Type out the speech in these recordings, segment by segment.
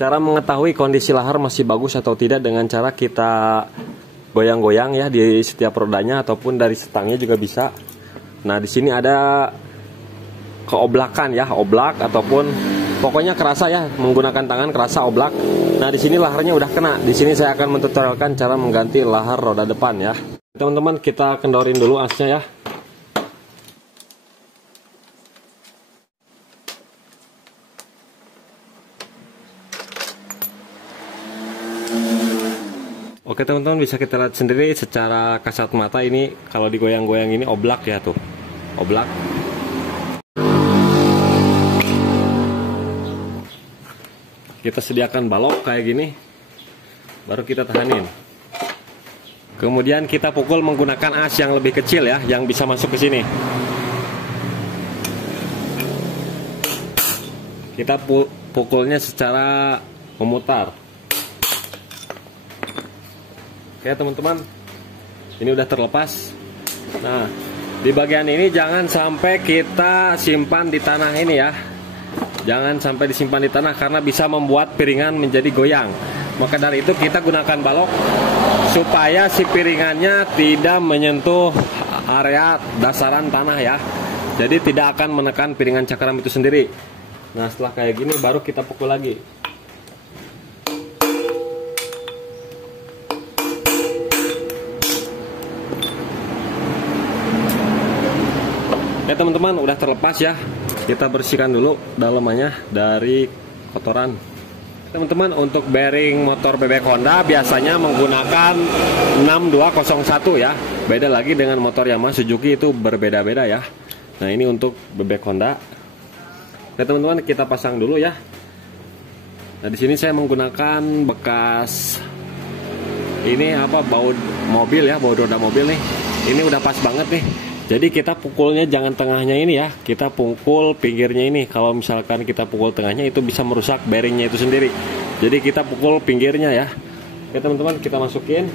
Cara mengetahui kondisi lahar masih bagus atau tidak dengan cara kita goyang-goyang ya di setiap rodanya ataupun dari stangnya juga bisa. Nah, di sini ada keoblakan ya, oblak ataupun pokoknya kerasa ya, menggunakan tangan kerasa oblak. Nah, di sini laharnya udah kena. Di sini saya akan mentutorialkan cara mengganti lahar roda depan ya. Teman-teman, kita kendorin dulu asnya ya. Oke teman-teman, bisa kita lihat sendiri secara kasat mata ini kalau digoyang-goyang ini oblak ya tuh, oblak. Kita sediakan balok kayak gini, baru kita tahanin. Kemudian kita pukul menggunakan as yang lebih kecil ya, yang bisa masuk ke sini. Kita pukulnya secara memutar. Oke teman-teman, ini udah terlepas. Nah, di bagian ini jangan sampai kita simpan di tanah ini ya. Jangan sampai disimpan di tanah karena bisa membuat piringan menjadi goyang. Maka dari itu kita gunakan balok supaya si piringannya tidak menyentuh area dasaran tanah ya. Jadi tidak akan menekan piringan cakram itu sendiri. Nah, setelah kayak gini baru kita pukul lagi. Ya teman-teman, udah terlepas ya. Kita bersihkan dulu dalamannya dari kotoran. Teman-teman, untuk bearing motor bebek Honda biasanya menggunakan 6201 ya. Beda lagi dengan motor Yamaha Suzuki, itu berbeda-beda ya. Nah, ini untuk bebek Honda. Ya teman-teman, kita pasang dulu ya. Nah, di sini saya menggunakan bekas ini apa, baut mobil ya, baut roda mobil nih. Ini udah pas banget nih. Jadi kita pukulnya jangan tengahnya ini ya, kita pukul pinggirnya ini. Kalau misalkan kita pukul tengahnya itu bisa merusak bearingnya itu sendiri. Jadi kita pukul pinggirnya ya. Oke teman-teman, kita masukin.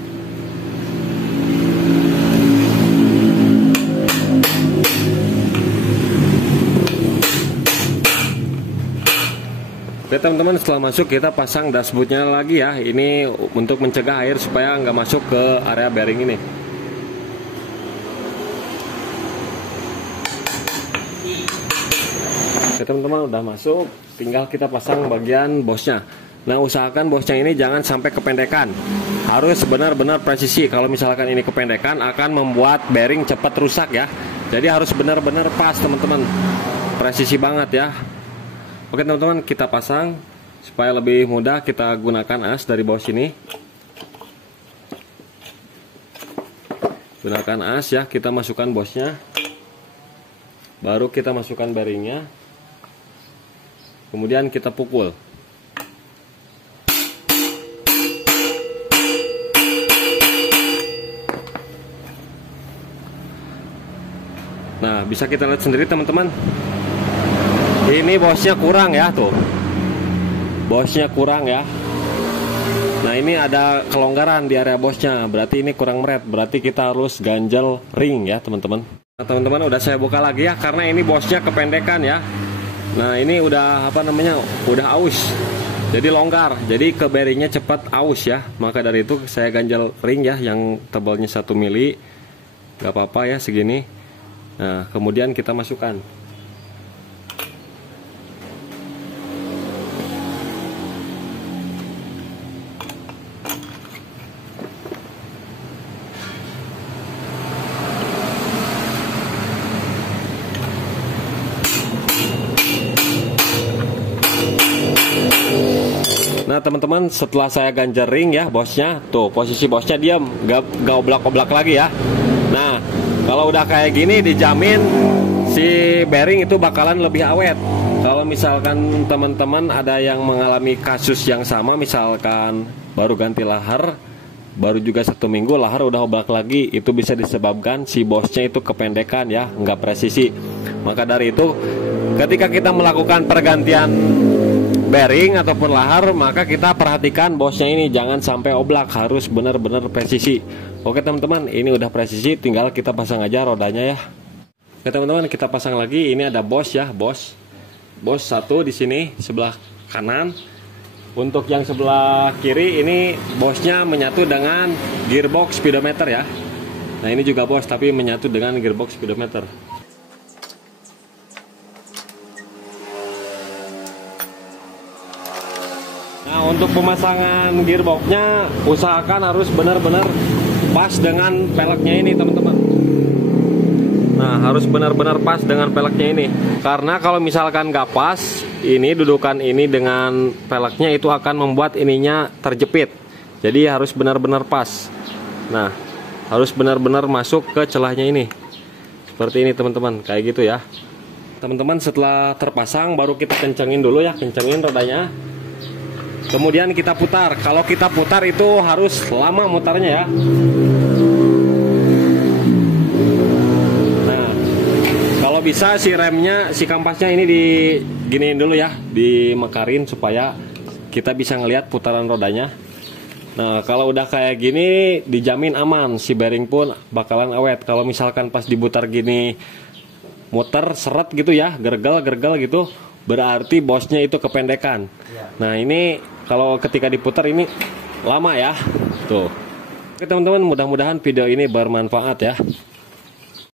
Oke teman-teman, setelah masuk kita pasang dashboardnya lagi ya. Ini untuk mencegah air supaya nggak masuk ke area bearing ini. Oke teman-teman, udah masuk, tinggal kita pasang bagian bosnya. Nah, usahakan bosnya ini jangan sampai kependekan, harus benar-benar presisi. Kalau misalkan ini kependekan akan membuat bearing cepat rusak ya. Jadi harus benar-benar pas teman-teman, presisi banget ya. Oke teman-teman, kita pasang supaya lebih mudah. Kita gunakan as dari bawah sini. Gunakan as ya, kita masukkan bosnya, baru kita masukkan bearingnya. Kemudian kita pukul. Nah, bisa kita lihat sendiri teman-teman. Ini bosnya kurang ya tuh. Bosnya kurang ya. Nah, ini ada kelonggaran di area bosnya. Berarti ini kurang meret. Berarti kita harus ganjel ring ya teman-teman. Nah, teman-teman, udah saya buka lagi ya karena ini bosnya kependekan ya. Nah, ini udah apa namanya, udah aus, jadi longgar, jadi ke bearingnya cepat aus ya. Maka dari itu saya ganjel ring ya, yang tebalnya 1 mili, nggak apa-apa ya segini. Nah, kemudian kita masukkan. Nah teman-teman, setelah saya ganjel ring ya bosnya, tuh posisi bosnya diam, gak oblak-oblak lagi ya. Nah, kalau udah kayak gini dijamin si bearing itu bakalan lebih awet. Kalau misalkan teman-teman ada yang mengalami kasus yang sama, misalkan baru ganti lahar, baru juga 1 minggu lahar udah oblak lagi, itu bisa disebabkan si bosnya itu kependekan ya, nggak presisi. Maka dari itu ketika kita melakukan pergantian bearing ataupun lahar, maka kita perhatikan bosnya ini jangan sampai oblak, harus benar-benar presisi. Oke teman-teman, ini udah presisi, tinggal kita pasang aja rodanya ya. Oke teman-teman, kita pasang lagi. Ini ada bos ya, bos 1 di sini sebelah kanan. Untuk yang sebelah kiri ini bosnya menyatu dengan gearbox speedometer ya. Nah ini juga bos, tapi menyatu dengan gearbox speedometer. Nah untuk pemasangan gearboxnya usahakan harus benar-benar pas dengan peleknya ini teman-teman. Nah harus benar-benar pas dengan peleknya ini. Karena kalau misalkan nggak pas, ini dudukan ini dengan peleknya itu akan membuat ininya terjepit. Jadi harus benar-benar pas. Nah harus benar-benar masuk ke celahnya ini. Seperti ini teman-teman, kayak gitu ya. Teman-teman setelah terpasang baru kita kencengin dulu ya, kencengin rodanya. Kemudian kita putar. Kalau kita putar itu harus lama mutarnya ya. Nah, kalau bisa si remnya, si kampasnya ini diginiin dulu ya, dimekarin supaya kita bisa ngelihat putaran rodanya. Nah, kalau udah kayak gini dijamin aman, si bearing pun bakalan awet. Kalau misalkan pas diputar gini muter seret gitu ya, gergal gitu, berarti bosnya itu kependekan. Nah, ini kalau ketika diputar ini lama ya. Tuh. Oke teman-teman, mudah-mudahan video ini bermanfaat ya.